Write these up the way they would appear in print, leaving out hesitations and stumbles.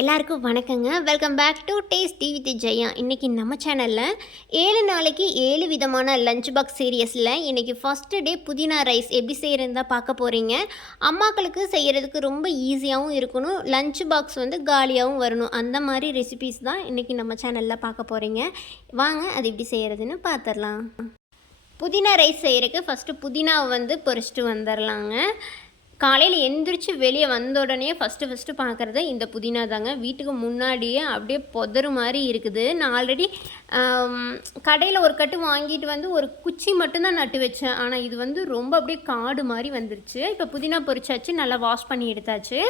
எல்லாருக்கும் வணக்கங்க. Welcome back to tasty with Jaya. இன்றைக்கி நம்ம சேனலில் 7 நாளைக்கு 7 விதமான லஞ்ச் பாக்ஸ் சீரியஸில் இன்றைக்கி ஃபஸ்ட்டு டே புதினா ரைஸ் எப்படி செய்கிறதா பார்க்க போகிறீங்க. அம்மாக்களுக்கு செய்கிறதுக்கு ரொம்ப ஈஸியாகவும் இருக்கணும், லஞ்ச் பாக்ஸ் வந்து காலியாகவும் வரணும். அந்த மாதிரி ரெசிபீஸ் தான் இன்றைக்கி நம்ம சேனலில் பார்க்க போகிறீங்க. வாங்க அது எப்படி செய்கிறதுன்னு பார்த்துடலாம். புதினா ரைஸ் செய்கிறதுக்கு ஃபஸ்ட்டு புதினாவை வந்து பொரிச்சிட்டு வந்துடலாங்க. காலையில் எந்திரிச்சு வெளியே வந்த உடனே ஃபஸ்ட்டு பார்க்குறது இந்த புதினா தாங்க. வீட்டுக்கு முன்னாடியே அப்படியே புதரு மாதிரி இருக்குது. நான் ஆல்ரெடி கடையில் ஒரு கட்டு வாங்கிட்டு வந்து ஒரு குச்சி மட்டும்தான் நட்டு வச்சேன். ஆனால் இது வந்து ரொம்ப அப்படியே காடு மாதிரி வந்துருச்சு. இப்போ புதினா பொரிச்சாச்சு, நல்லா வாஷ் பண்ணி எடுத்தாச்சு.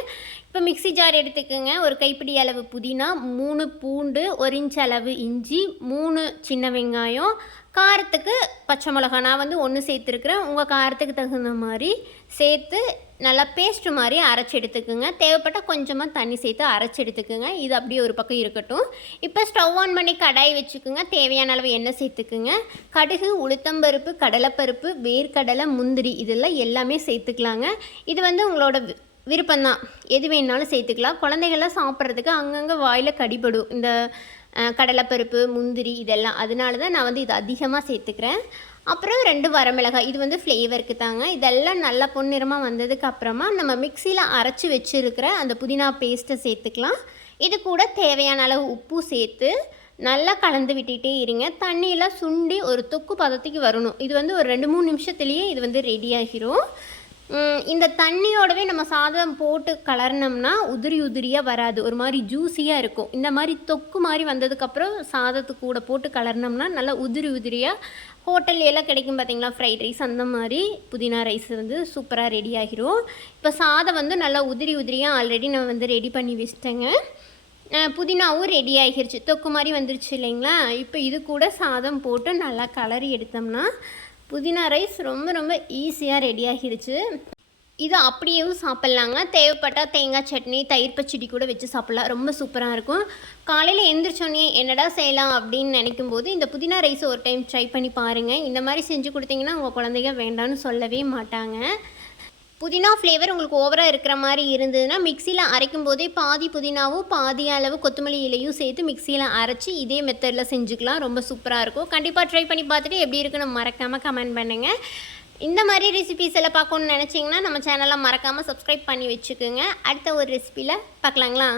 இப்போ மிக்ஸி ஜார் எடுத்துக்கோங்க. ஒரு கைப்பிடி அளவு புதினா, 3 பூண்டு, 1 இன்ச் அளவு இஞ்சி, 3 சின்ன வெங்காயம், காரத்துக்கு பச்சை மிளகா நான் வந்து 1 சேர்த்துருக்குறேன். உங்கள் காரத்துக்கு தகுந்த மாதிரி சேர்த்து நல்லா பேஸ்ட்டு மாதிரி அரைச்சி எடுத்துக்குங்க. தேவைப்பட்டால் கொஞ்சமாக தண்ணி சேர்த்து அரைச்சி எடுத்துக்குங்க. இது அப்படியே ஒரு பக்கம் இருக்கட்டும். இப்போ ஸ்டவ் ஆன் பண்ணி கடாய் வச்சுக்குங்க. தேவையான அளவு எண்ணெய் சேர்த்துக்குங்க. கடுகு, உளுத்தம்பருப்பு, கடலைப்பருப்பு, வேர்க்கடலை, முந்திரி இதெல்லாம் எல்லாமே சேர்த்துக்கலாங்க. இது வந்து உங்களோட விருப்பம்தான், எது வேணாலும் சேர்த்துக்கலாம். குழந்தைகள்லாம் சாப்பிட்றதுக்கு அங்கங்கே வாயில் கடிபடும் இந்த கடலைப்பருப்பு, முந்திரி இதெல்லாம். அதனால தான் நான் வந்து இது அதிகமாக சேர்த்துக்கிறேன். அப்புறம் 2 வரமிளகாய், இது வந்து ஃப்ளேவருக்கு தாங்க. இதெல்லாம் நல்லா பொன்னிறமாக வந்ததுக்கு அப்புறமா நம்ம மிக்சியில் அரைச்சி வச்சுருக்கிற அந்த புதினா பேஸ்ட்டை சேர்த்துக்கலாம். இது கூட தேவையான அளவு உப்பு சேர்த்து நல்லா கலந்து விட்டுகிட்டே இருங்க. தண்ணியெல்லாம் சுண்டி ஒரு தொக்கு பதத்துக்கு வரணும். இது வந்து ஒரு 2-3 நிமிஷத்துலேயே இது வந்து ரெடி ஆகிரும். இந்த தண்ணியோடவே நம்ம சாதம் போட்டு கலர்னோம்னா உதிரியாக வராது, ஒரு மாதிரி ஜூஸியாக இருக்கும். இந்த மாதிரி தொக்கு மாதிரி வந்ததுக்கப்புறம் சாதத்துக்கு கூட போட்டு கலர்னோம்னா நல்லா உதிரியாக ஹோட்டல்லாம் கிடைக்கும் பார்த்தீங்களா, ஃப்ரைட் ரைஸ் அந்த மாதிரி புதினா ரைஸ் வந்து சூப்பராக ரெடி ஆகிரும். இப்போ சாதம் வந்து நல்லா உதிரியாக ஆல்ரெடி நான் வந்து ரெடி பண்ணி வச்சிட்டேங்க. புதினாவும் ரெடி ஆகிருச்சு, தொக்கு மாதிரி வந்துருச்சு இல்லைங்களா. இப்போ இது கூட சாதம் போட்டு நல்லா கலரி எடுத்தோம்னா புதினா ரைஸ் ரொம்ப ஈஸியாக ரெடி ஆகிருச்சு. இது அப்படியேவும் சாப்பிட்லாங்க. தேவைப்பட்டால் தேங்காய் சட்னி, தயிர் பச்சடி கூட வச்சு சாப்பிட்லாம், ரொம்ப சூப்பராக இருக்கும். காலையில் எழுந்திரிச்சோன்னே என்னடா செய்யலாம் அப்படின்னு நினைக்கும் போது இந்த புதினா ரைஸை ஒரு டைம் ட்ரை பண்ணி பாருங்கள். இந்த மாதிரி செஞ்சு கொடுத்தீங்கன்னா உங்கள் குழந்தைங்க வேண்டான்னு சொல்லவே மாட்டாங்க. புதினா ஃப்ளேவர் உங்களுக்கு ஓவராக இருக்கிற மாதிரி இருந்ததுன்னா மிக்சியில் அரைக்கும் போதே பாதி புதினாவும் பாதி அளவு கொத்தமல்லி இலையும் சேர்த்து மிக்சியில் அரைச்சி இதே மெத்தடில் செஞ்சுக்கலாம், ரொம்ப சூப்பராக இருக்கும். கண்டிப்பாக ட்ரை பண்ணி பார்த்துட்டு எப்படி இருக்குன்னு மறக்காமல் கமெண்ட் பண்ணுங்கள். இந்த மாதிரி ரெசிபிஸ் எல்லாம் பார்க்கணுன்னு நினச்சிங்கன்னா நம்ம சேனலை மறக்காமல் சப்ஸ்கிரைப் பண்ணி வச்சுக்கோங்க. அடுத்த ஒரு ரெசிபியில் பார்க்கலாங்களா.